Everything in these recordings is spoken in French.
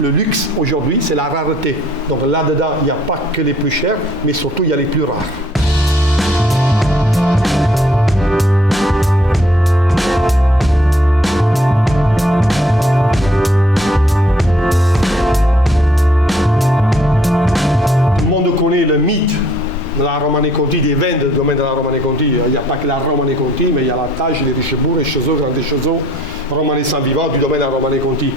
Le luxe aujourd'hui, c'est la rareté. Donc là-dedans, il n'y a pas que les plus chers, mais surtout, il y a les plus rares. Tout le monde connaît le mythe de la Romanée Conti, des vins du domaine de la Romanée Conti. Il n'y a pas que la Romanée Conti, mais il y a la Tage, les Richebourg, les Chezeaux, les Chezeaux, Romanée Saint-Vivant du domaine de la Romanée Conti.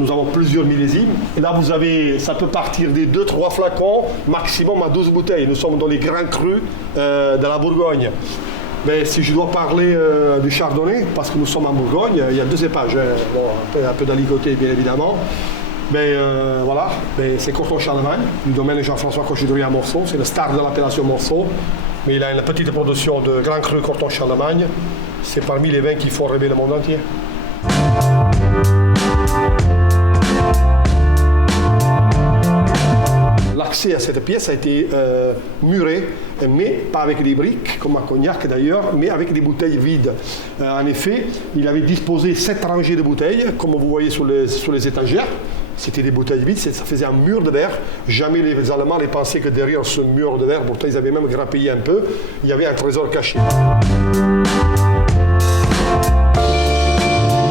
Nous avons plusieurs millésimes. Et là, vous avez, ça peut partir des 2-3 flacons, maximum à 12 bouteilles. Nous sommes dans les grands crus de la Bourgogne. Mais si je dois parler du Chardonnay, parce que nous sommes en Bourgogne, il y a 2 cépages. Bon, un peu d'aligoté, bien évidemment. Mais voilà, c'est Corton Charlemagne, du domaine Jean-François Cochidrier à Morceau. C'est le star de l'appellation Morceau. Mais il a une petite production de grands crus Corton Charlemagne. C'est parmi les vins qui font rêver le monde entier. L'accès à cette pièce a été muré, mais pas avec des briques, comme à Cognac d'ailleurs, mais avec des bouteilles vides. En effet, il avait disposé 7 rangées de bouteilles, comme vous voyez sur les étagères. C'était des bouteilles vides, ça faisait un mur de verre. Jamais les Allemands ne pensaient que derrière ce mur de verre, pourtant ils avaient même grappillé un peu, il y avait un trésor caché.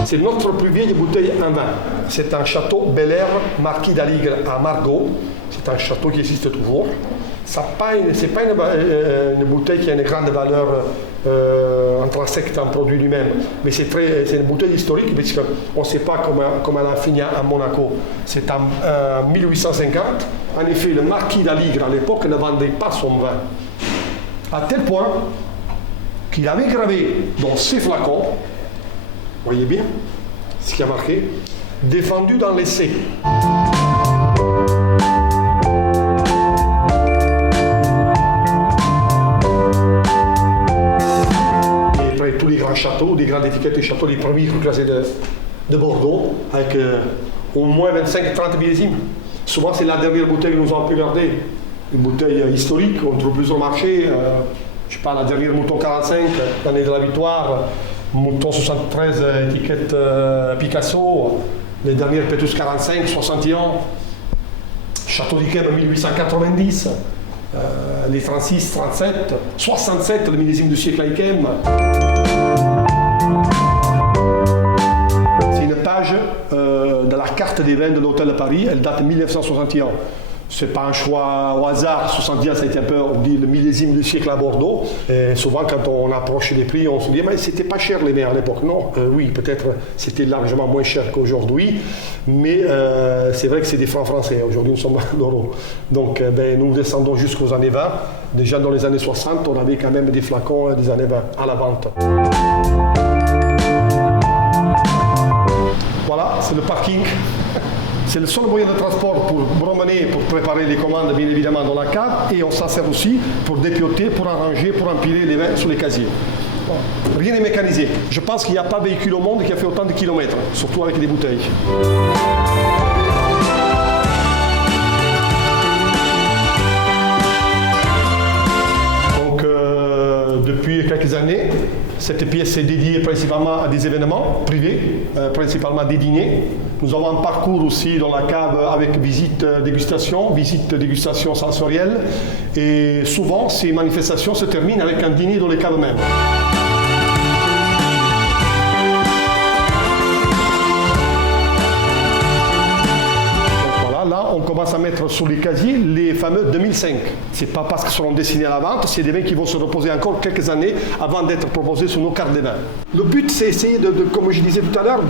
C'est notre plus vieille bouteille en vin. C'est un château Bel Air Marquis d'Aligre à Margaux. C'est un château qui existe toujours. Ce n'est pas une bouteille qui a une grande valeur intrinsèque dans le produit lui-même, mais c'est une bouteille historique parce qu'on ne sait pas comment elle a fini à Monaco. C'est en 1850. En effet, le Marquis d'Aligre à l'époque ne vendait pas son vin. À tel point qu'il avait gravé dans ses flacons, vous voyez bien ce qui a marqué, défendu dans l'essai. Tous les grands châteaux, des grandes étiquettes des châteaux, les premiers classés de Bordeaux, avec au moins 25-30 millésimes. Souvent, c'est la dernière bouteille que nous avons pu garder. Une bouteille historique, on trouve plus au marché. Je sais pas, la dernière Mouton 45, l'année de la victoire, Mouton 73, étiquette Picasso, les dernières Pétus 45, 61, Château d'Yquem 1890. Les 36, 37, 67, le millésime du siècle à Yquem. C'est une page de la carte des vins de l'Hôtel de Paris, elle date de 1961. Ce n'est pas un choix au hasard, 61 ça a été un peu, on dit, le millésime du siècle à Bordeaux. Et souvent quand on approche les prix, on se dit mais c'était pas cher les vins à l'époque. Non, oui, peut-être c'était largement moins cher qu'aujourd'hui, mais c'est vrai que c'est des francs français, aujourd'hui nous sommes en euros. Donc nous descendons jusqu'aux années 20. Déjà dans les années 60, on avait quand même des flacons des années 20 à la vente. Voilà, c'est le parking. C'est le seul moyen de transport pour promener, pour préparer les commandes, bien évidemment, dans la cave. Et on s'en sert aussi pour dépioter, pour arranger, pour empiler les vins sur les casiers. Bon. Rien n'est mécanisé. Je pense qu'il n'y a pas de véhicule au monde qui a fait autant de kilomètres, surtout avec des bouteilles. Donc, depuis quelques années, cette pièce est dédiée principalement à des événements privés, principalement des dîners. Nous avons un parcours aussi dans la cave avec visite dégustation sensorielle. Et souvent, ces manifestations se terminent avec un dîner dans les caves mêmes. On commence à mettre sur les casiers les fameux 2005. Ce n'est pas parce qu'ils seront destinés à la vente, c'est des vins qui vont se reposer encore quelques années avant d'être proposés sur nos cartes des vins. Le but, c'est essayer comme je disais tout à l'heure,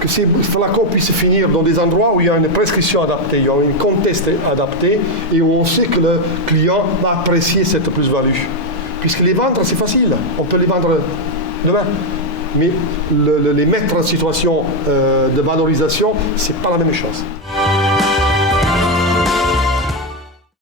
que ces flacons puissent finir dans des endroits où il y a une prescription adaptée, il y a une conteste adaptée et où on sait que le client va apprécier cette plus-value. Puisque les vendre, c'est facile, on peut les vendre demain. Mais les mettre en situation de valorisation, ce n'est pas la même chose.